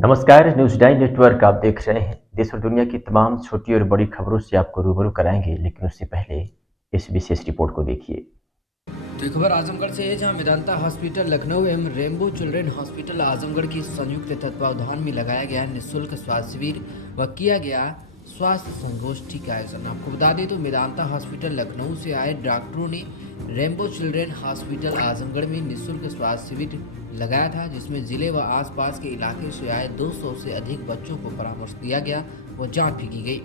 नमस्कार, news 9 network आप देख रहे हैं। देश और दुनिया की तमाम छोटी और बड़ी खबरों से आपको रूबरू कराएंगे, लेकिन उससे पहले इस विशेष रिपोर्ट को देखिए। तो ये खबर आजमगढ़ से है, जहां मेदांता हॉस्पिटल लखनऊ एवं रेम्बो चिल्ड्रेन हॉस्पिटल आजमगढ़ की संयुक्त तत्वावधान में लगाया गया निःशुल्क स्वास्थ्य शिविर व किया गया स्वास्थ्य संगोष्ठी का आयोजन। आपको बता दें तो मेदांता हॉस्पिटल लखनऊ से आए डॉक्टरों ने रेम्बो चिल्ड्रेन हॉस्पिटल आजमगढ़ में निःशुल्क स्वास्थ्य शिविर लगाया था, जिसमें जिले व आसपास के इलाके से आए 200 से अधिक बच्चों को परामर्श दिया गया व जाँच भी की गई।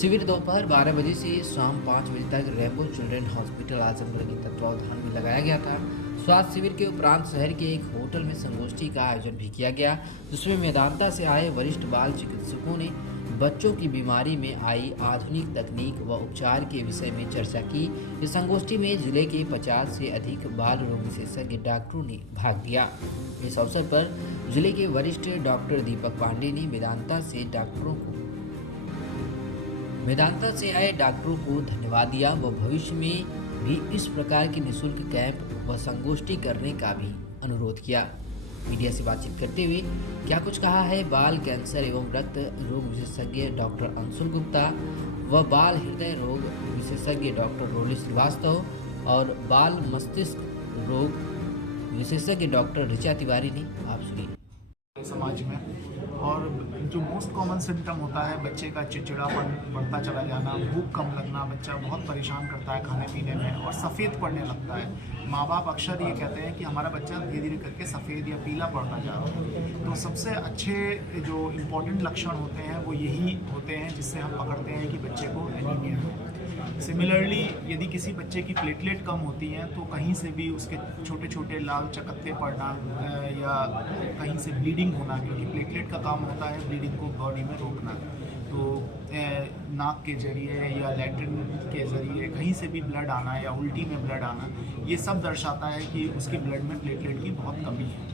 शिविर दोपहर 12 बजे से शाम 5 बजे तक रेम्बो चिल्ड्रेन हॉस्पिटल आजमगढ़ के तत्वावधान में लगाया गया था। स्वास्थ्य शिविर के उपरांत शहर के एक होटल में संगोष्ठी का आयोजन भी किया गया, जिसमें मेदांता से आए वरिष्ठ बाल चिकित्सकों ने बच्चों की बीमारी में आई आधुनिक तकनीक व उपचार के विषय में चर्चा की। इस संगोष्ठी में जिले के 50 से अधिक बाल रोग विशेषज्ञ डॉक्टरों ने भाग लिया। इस अवसर पर जिले के वरिष्ठ डॉक्टर दीपक पांडे ने मेदांता से आए डॉक्टरों को धन्यवाद दिया व भविष्य में भी इस प्रकार के निःशुल्क कैंप व संगोष्ठी करने का भी अनुरोध किया। मीडिया से बातचीत करते हुए क्या कुछ कहा है बाल कैंसर एवं रक्त रोग विशेषज्ञ डॉक्टर अंशुल गुप्ता व बाल हृदय रोग विशेषज्ञ डॉक्टर रोली श्रीवास्तव और बाल मस्तिष्क रोग विशेषज्ञ डॉक्टर ऋचा तिवारी ने। आप सुनिए। समाज में और जो मोस्ट कॉमन सिम्टम होता है बच्चे का चिड़चिड़ापन बढ़ता चला जाना, भूख कम लगना, बच्चा बहुत परेशान करता है खाने पीने में और सफ़ेद पड़ने लगता है। माँ बाप अक्सर ये कहते हैं कि हमारा बच्चा धीरे धीरे करके सफ़ेद या पीला पड़ता जा रहा है। तो सबसे अच्छे जो इम्पोर्टेंट लक्षण होते हैं वो यही होते हैं जिससे हम पकड़ते हैं कि बच्चे को एनीमिया है। सिमिलरली यदि किसी बच्चे की प्लेटलेट कम होती हैं तो कहीं से भी उसके छोटे छोटे लाल चकत्ते पड़ना या कहीं से ब्लीडिंग होना, क्योंकि प्लेटलेट का काम होता है ब्लीडिंग को बॉडी में रोकना। तो नाक के जरिए या लैट्रिन के ज़रिए कहीं से भी ब्लड आना या उल्टी में ब्लड आना, ये सब दर्शाता है कि उसके ब्लड में प्लेटलेट की बहुत कमी है।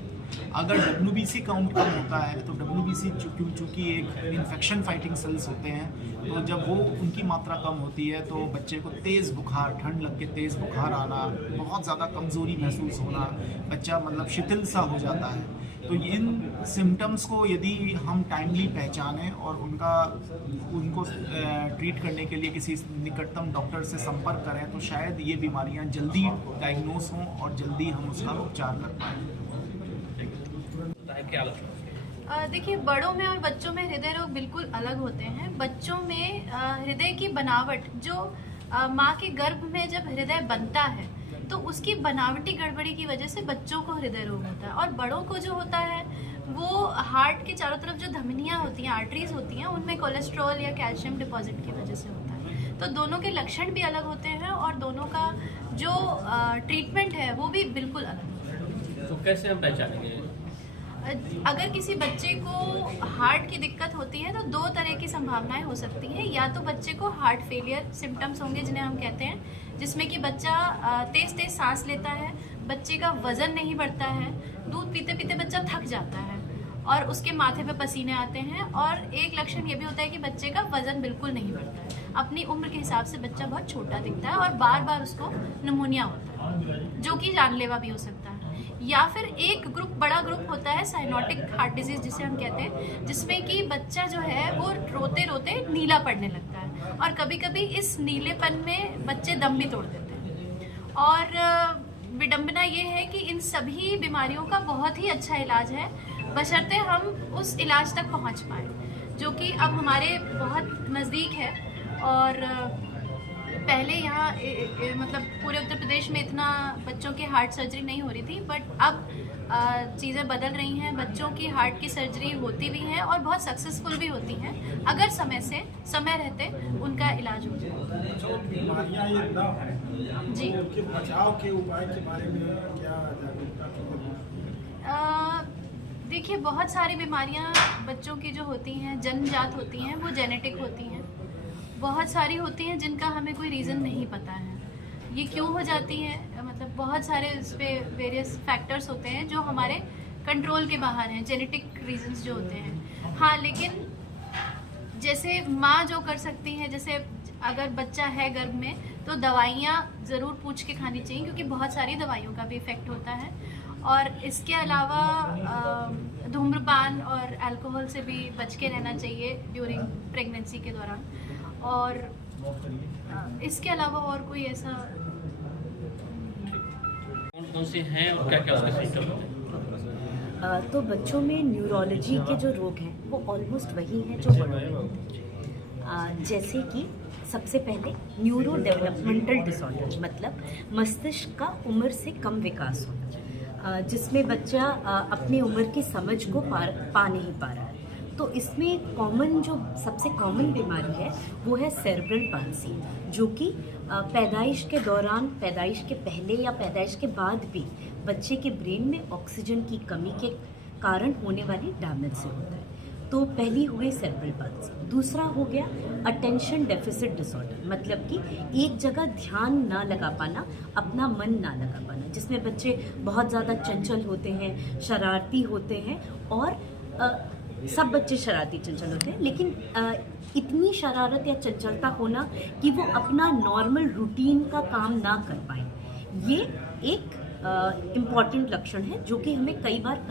अगर WBC काउंट कम होता है तो WBC चूँकि एक इन्फेक्शन फाइटिंग सेल्स होते हैं, तो जब वो उनकी मात्रा कम होती है तो बच्चे को तेज़ बुखार, ठंड लग के तेज़ बुखार आना, बहुत ज़्यादा कमज़ोरी महसूस होना, बच्चा मतलब शिथिल सा हो जाता है। तो इन सिम्टम्स को यदि हम टाइमली पहचानें और उनको ट्रीट करने के लिए किसी निकटतम डॉक्टर से संपर्क करें तो शायद ये बीमारियां जल्दी डायग्नोस हों और जल्दी हम उसका उपचार कर पाएँ। देखिए, बड़ों में और बच्चों में हृदय रोग बिल्कुल अलग होते हैं। बच्चों में हृदय की बनावट जो माँ के गर्भ में जब हृदय बनता है तो उसकी बनावटी गड़बड़ी की वजह से बच्चों को हृदय रोग होता है, और बड़ों को जो होता है वो हार्ट के चारों तरफ जो धमनियाँ होती हैं, आर्टरीज होती हैं, उनमें कोलेस्ट्रॉल या कैल्शियम डिपॉजिट की वजह से होता है। तो दोनों के लक्षण भी अलग होते हैं और दोनों का जो ट्रीटमेंट है वो भी बिल्कुल अलग है। तो कैसे हम पहचानेंगे? अगर किसी बच्चे को हार्ट की दिक्कत होती है तो दो तरह की संभावनाएं हो सकती हैं। या तो बच्चे को हार्ट फेलियर सिम्टम्स होंगे जिन्हें हम कहते हैं, जिसमें कि बच्चा तेज तेज सांस लेता है, बच्चे का वजन नहीं बढ़ता है, दूध पीते पीते बच्चा थक जाता है और उसके माथे पे पसीने आते हैं। और एक लक्षण ये भी होता है कि बच्चे का वजन बिल्कुल नहीं बढ़ता है, अपनी उम्र के हिसाब से बच्चा बहुत छोटा दिखता है और बार बार उसको निमोनिया होता है जो कि जानलेवा भी हो सकता है। या फिर एक बड़ा ग्रुप होता है साइनोटिक हार्ट डिजीज जिसे हम कहते हैं, जिसमें कि बच्चा जो है वो रोते रोते नीला पड़ने लगता है और कभी कभी इस नीलेपन में बच्चे दम भी तोड़ देते हैं। और विडंबना ये है कि इन सभी बीमारियों का बहुत ही अच्छा इलाज है, बशर्ते हम उस इलाज तक पहुंच पाए, जो कि अब हमारे बहुत नज़दीक है। और पहले यहाँ मतलब पूरे उत्तर प्रदेश में इतना बच्चों की हार्ट सर्जरी नहीं हो रही थी, बट अब चीज़ें बदल रही हैं। बच्चों की हार्ट की सर्जरी होती भी हैं और बहुत सक्सेसफुल भी होती हैं, अगर समय रहते उनका इलाज हो जाए। जो बीमारियां ये ना हो जी, तो उनके बचाव के उपाय के बारे में क्या जागरूकता की? देखिए, बहुत सारी बीमारियां बच्चों की जो होती हैं जन्मजात होती हैं, वो जेनेटिक होती हैं। बहुत सारी होती हैं जिनका हमें कोई रीज़न नहीं पता है ये क्यों हो जाती हैं। मतलब बहुत सारे इस पर वेरियस फैक्टर्स होते हैं जो हमारे कंट्रोल के बाहर हैं, जेनेटिक रीजंस जो होते हैं। हाँ, लेकिन जैसे माँ जो कर सकती है, जैसे अगर बच्चा है गर्भ में तो दवाइयाँ ज़रूर पूछ के खानी चाहिए, क्योंकि बहुत सारी दवाइयों का भी इफ़ेक्ट होता है। और इसके अलावा धूम्रपान और अल्कोहल से भी बच के रहना चाहिए ड्यूरिंग प्रेगनेंसी के दौरान। और इसके अलावा और कोई ऐसा कौन कौन से हैं और क्या क्या उसके सिम्टम होते हैं? तो बच्चों में न्यूरोलॉजी के जो रोग हैं वो ऑलमोस्ट वही हैं जो बड़ों में होते हैं। जैसे कि सबसे पहले न्यूरो डेवलपमेंटल डिसऑर्डर, मतलब मस्तिष्क का उम्र से कम विकास होना, जिसमें बच्चा अपनी उम्र की समझ को पा नहीं पा रहा है। तो इसमें कॉमन जो सबसे कॉमन बीमारी है वो है सेरेब्रल पाल्सी, जो कि पैदाइश के दौरान, पैदाइश के पहले या पैदाइश के बाद भी बच्चे के ब्रेन में ऑक्सीजन की कमी के कारण होने वाली डैमेज से होता है। तो पहली हो गई सेरेब्रल पाल्सी। दूसरा हो गया अटेंशन डेफिसिट डिसऑर्डर, मतलब कि एक जगह ध्यान ना लगा पाना, अपना मन ना लगा पाना, जिसमें बच्चे बहुत ज़्यादा चंचल होते हैं, शरारती होते हैं। और सब बच्चे शरारती चंचल होते हैं, लेकिन इतनी शरारत या चंचलता होना कि वो अपना नॉर्मल रूटीन का काम ना कर पाए, ये एक इम्पॉर्टेंट लक्षण है जो कि हमें कई बार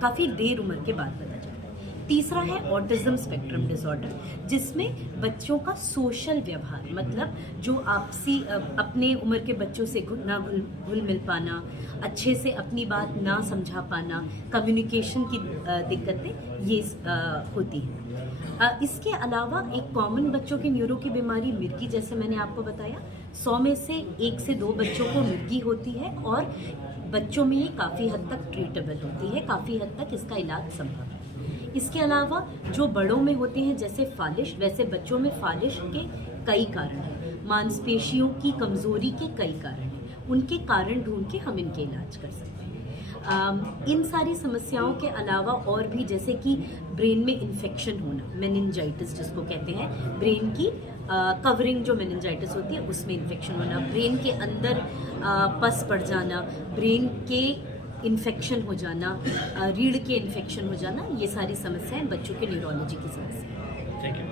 काफ़ी देर उम्र के बाद पता चलता है। तीसरा है ऑटिज्म स्पेक्ट्रम डिसऑर्डर, जिसमें बच्चों का सोशल व्यवहार, मतलब जो आपसी अपने उम्र के बच्चों से ना घुल मिल पाना, अच्छे से अपनी बात ना समझा पाना, कम्युनिकेशन की दिक्कतें ये होती हैं। इसके अलावा एक कॉमन बच्चों के न्यूरो की बीमारी मिर्गी, जैसे मैंने आपको बताया, 100 में से 1 से 2 बच्चों को मिर्गी होती है और बच्चों में ये काफ़ी हद तक ट्रीटेबल होती है, काफ़ी हद तक इसका इलाज संभव है। इसके अलावा जो बड़ों में होते हैं जैसे फालिश, वैसे बच्चों में फालिश के कई कारण हैं, मांसपेशियों की कमज़ोरी के कई कारण हैं, उनके कारण ढूंढ के हम इनके इलाज कर सकते हैं। इन सारी समस्याओं के अलावा और भी, जैसे कि ब्रेन में इन्फेक्शन होना, मेनिंजाइटिस जिसको कहते हैं, ब्रेन की कवरिंग जो मेनिंजाइटिस होती है उसमें इन्फेक्शन होना, ब्रेन के अंदर पस पड़ जाना, ब्रेन के इन्फेक्शन हो जाना, रीढ़ के इन्फेक्शन हो जाना, ये सारी समस्याएं बच्चों के न्यूरोलॉजी की समस्या है। Thank you.